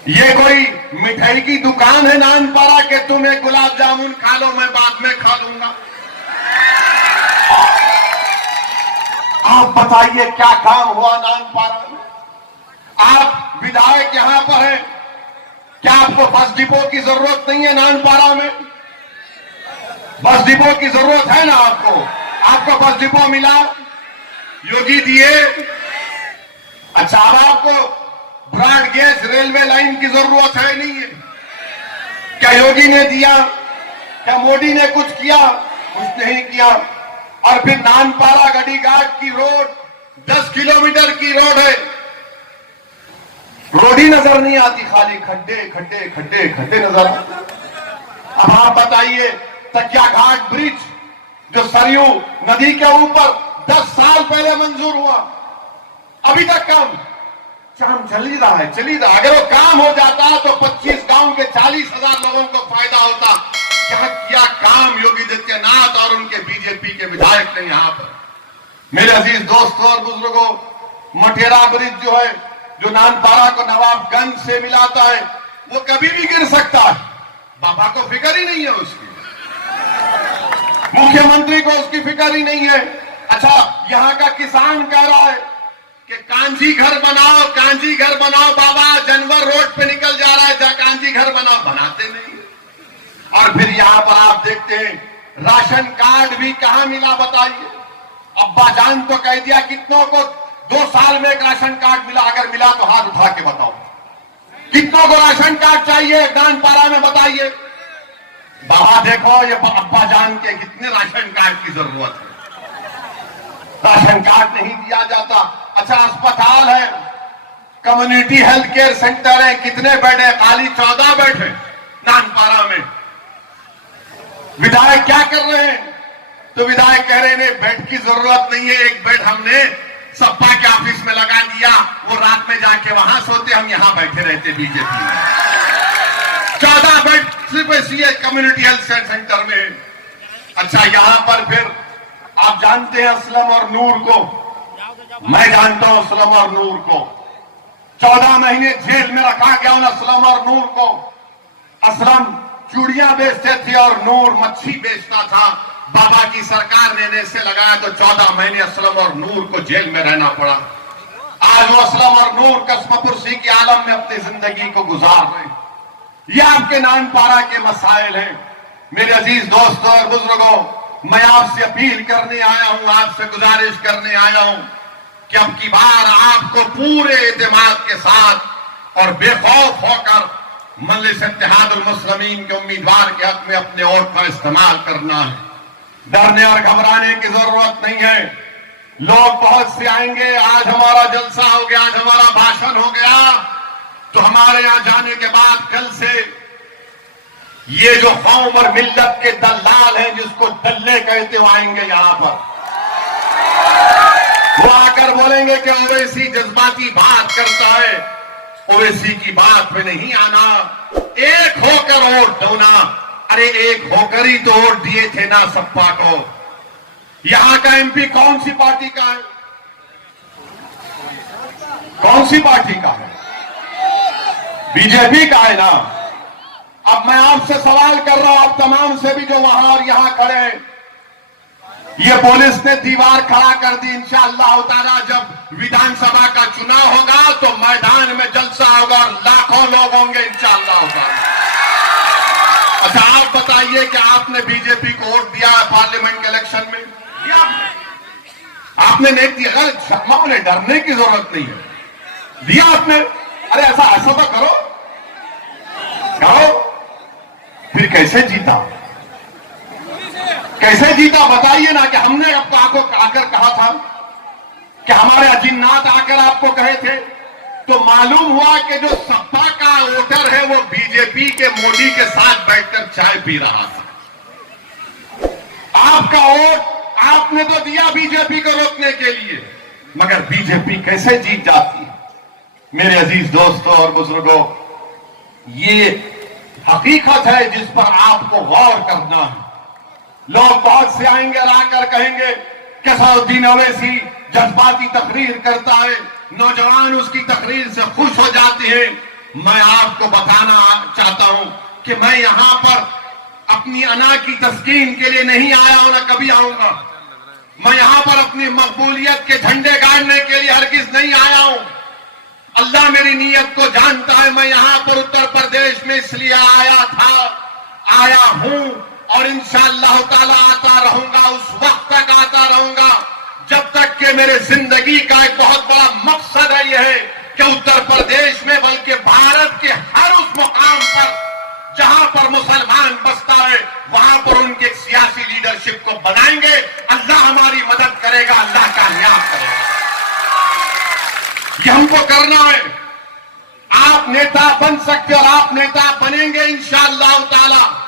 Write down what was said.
ये कोई मिठाई की दुकान है नानपारा के तुम एक गुलाब जामुन खा लो मैं बाद में खा लूंगा? आप बताइए क्या काम हुआ नानपारा में? आप विधायक यहां पर हैं, क्या आपको बस डिपो की जरूरत नहीं है नानपारा में? बस डिपो की जरूरत है ना आपको? आपको बस डिपो मिला? योगी दिए? अच्छा, अब आपको ब्रॉड गेज रेलवे लाइन की जरूरत है नहीं है? क्या योगी ने दिया? क्या मोदी ने कुछ किया? कुछ नहीं किया। और फिर नानपारा गढ़ीघाट की रोड 10 किलोमीटर की रोड है, रोड ही नजर नहीं आती, खाली खड्डे खड्डे खड्डे खड्डे नजर आते। अब आप बताइए, तकिया घाट ब्रिज जो सरयू नदी के ऊपर 10 साल पहले मंजूर हुआ, अभी तक काम चल ही रहा है, चल ही रहा। अगर वो काम हो जाता तो 25 गांव के 40,000 लोगों को फायदा होता। क्या किया काम योगी आदित्यनाथ और उनके बीजेपी के विधायक ने यहां पर। मेरे अजीज दोस्तों और बुजुर्गों, मटेरा ब्रिज जो है, जो नानपारा को नवाबगंज से मिलाता है, वो कभी भी गिर सकता है। बाबा को फिक्र ही नहीं है उसकी, मुख्यमंत्री को उसकी फिक्र ही नहीं है। अच्छा, यहां का किसान कह रहा है कि कांजी घर बनाओ, कांजी घर बनाओ। बाबा जानवर रोड पे निकल जा रहा है, जा कांजी घर बनाओ, बनाते नहीं। और फिर यहां पर आप देखते हैं राशन कार्ड भी कहां मिला बताइए? अब्बा जान तो कह दिया कितनों को 2 साल में एक राशन कार्ड मिला? अगर मिला तो हाथ उठा के बताओ, कितनों को राशन कार्ड चाहिए नानपारा में बताइए? बाबा देखो, ये अब्बा जान के कितने राशन कार्ड की जरूरत है, राशन कार्ड नहीं दिया जाता। अच्छा, अस्पताल है, कम्युनिटी हेल्थ केयर सेंटर है, कितने बेड है? खाली 14 बेड है नानपारा में। विधायक क्या कर रहे हैं? तो विधायक कह रहे हैं बेड की जरूरत नहीं है, एक बेड हमने सपा के ऑफिस में लगा दिया, वो रात में जाके वहां सोते, हम यहां बैठे रहते बीजेपी में। 14 बेड सिर्फ इसलिए कम्युनिटी हेल्थ सेंटर में। अच्छा, यहां पर फिर आप जानते हैं असलम और नूर को, मैं जानता हूं असलम और नूर को, 14 महीने जेल में रखा गया उन असलम और नूर को। असलम चूड़ियां बेचते थे और नूर मच्छी बेचता था। बाबा की सरकार ने नेसे लगाया तो 14 महीने असलम और नूर को जेल में रहना पड़ा। आज वो असलम और नूर कसमपुरसी की आलम में अपनी जिंदगी को गुजार रहे हैं। ये आपके नानपारा के मसाइल हैं। मेरे अजीज दोस्तों और बुजुर्गों, मैं आपसे अपील करने आया हूं, आपसे गुजारिश करने आया हूं कि अब की बार आपको पूरे एतमाद के साथ और बेखौफ होकर मजलिस इत्तेहादुल मुस्लिमीन के उम्मीदवार के हक में अपने वोट का इस्तेमाल करना है। डरने और घबराने की जरूरत नहीं है। लोग बहुत से आएंगे, आज हमारा जलसा हो गया, आज हमारा भाषण हो गया, तो हमारे यहां जाने के बाद कल से ये जो कौम और मिल्लत के दलाल हैं, जिसको दल्ले कहते हो, आएंगे यहां पर। वो आकर बोलेंगे कि ओवैसी जज्बाती बात करता है, ओवैसी की बात पे नहीं आना, एक होकर वोट दोना। अरे एक होकर ही तो वोट दिए थे ना सपा को। यहां का एमपी कौन सी पार्टी का है? कौन सी पार्टी का है? बीजेपी का है ना। अब मैं आपसे सवाल कर रहा हूं, आप तमाम से भी जो वहां और यहां खड़े हैं, ये पुलिस ने दीवार खड़ा कर दी। इंशाअल्लाह ताला जब विधानसभा का चुनाव होगा तो मैदान में जलसा होगा और लाखों लोग होंगे इंशाअल्लाह ताला। अच्छा, आप बताइए कि आपने बीजेपी को वोट दिया पार्लियामेंट के इलेक्शन में? दिया आपने नहीं दिया? शर्मा ने डरने की जरूरत नहीं है, दिया आपने। अरे ऐसा तो करो, फिर कैसे जीता? कैसे जीता बताइए ना। कि हमने आपको आकर कहा था कि हमारे अजिन्नात आकर आपको कहे थे, तो मालूम हुआ कि जो सपा का वोटर है वो बीजेपी के मोदी के साथ बैठकर चाय पी रहा था। आपका वोट आपने तो दिया बीजेपी को रोकने के लिए, मगर बीजेपी कैसे जीत जाती है? मेरे अजीज दोस्तों और बुजुर्गों, ये हकीकत है जिस पर आपको गौर करना है। लोग बहुत से आएंगे और आकर कहेंगे कि असदुद्दीन ओवैसी जज्बाती तकरीर करता है, नौजवान उसकी तकरीर से खुश हो जाते हैं, मैं आपको बताना चाहता हूं कि मैं यहां पर अपनी अना की तस्कीन के लिए नहीं आया हूं, ना कभी आऊंगा। मैं यहां पर अपनी मकबूलियत के झंडे गाड़ने के लिए हरगिज नहीं आया हूं। अल्लाह मेरी नीयत को जानता है। मैं यहां पर उत्तर प्रदेश में इसलिए आया हूं और इंशाअल्लाह ताला आता रहूंगा, उस वक्त तक आता रहूंगा जब तक कि मेरे जिंदगी का एक बहुत बड़ा मकसद है यह है कि उत्तर प्रदेश में बल्कि भारत के हर उस मुकाम पर जहां पर मुसलमान बसता है वहां पर उनके सियासी लीडरशिप को बनाएंगे। अल्लाह हमारी मदद करेगा, अल्लाह कामयाब करेगा। ये हमको करना है। आप नेता बन सकते और आप नेता बनेंगे इंशाअल्लाह ताला।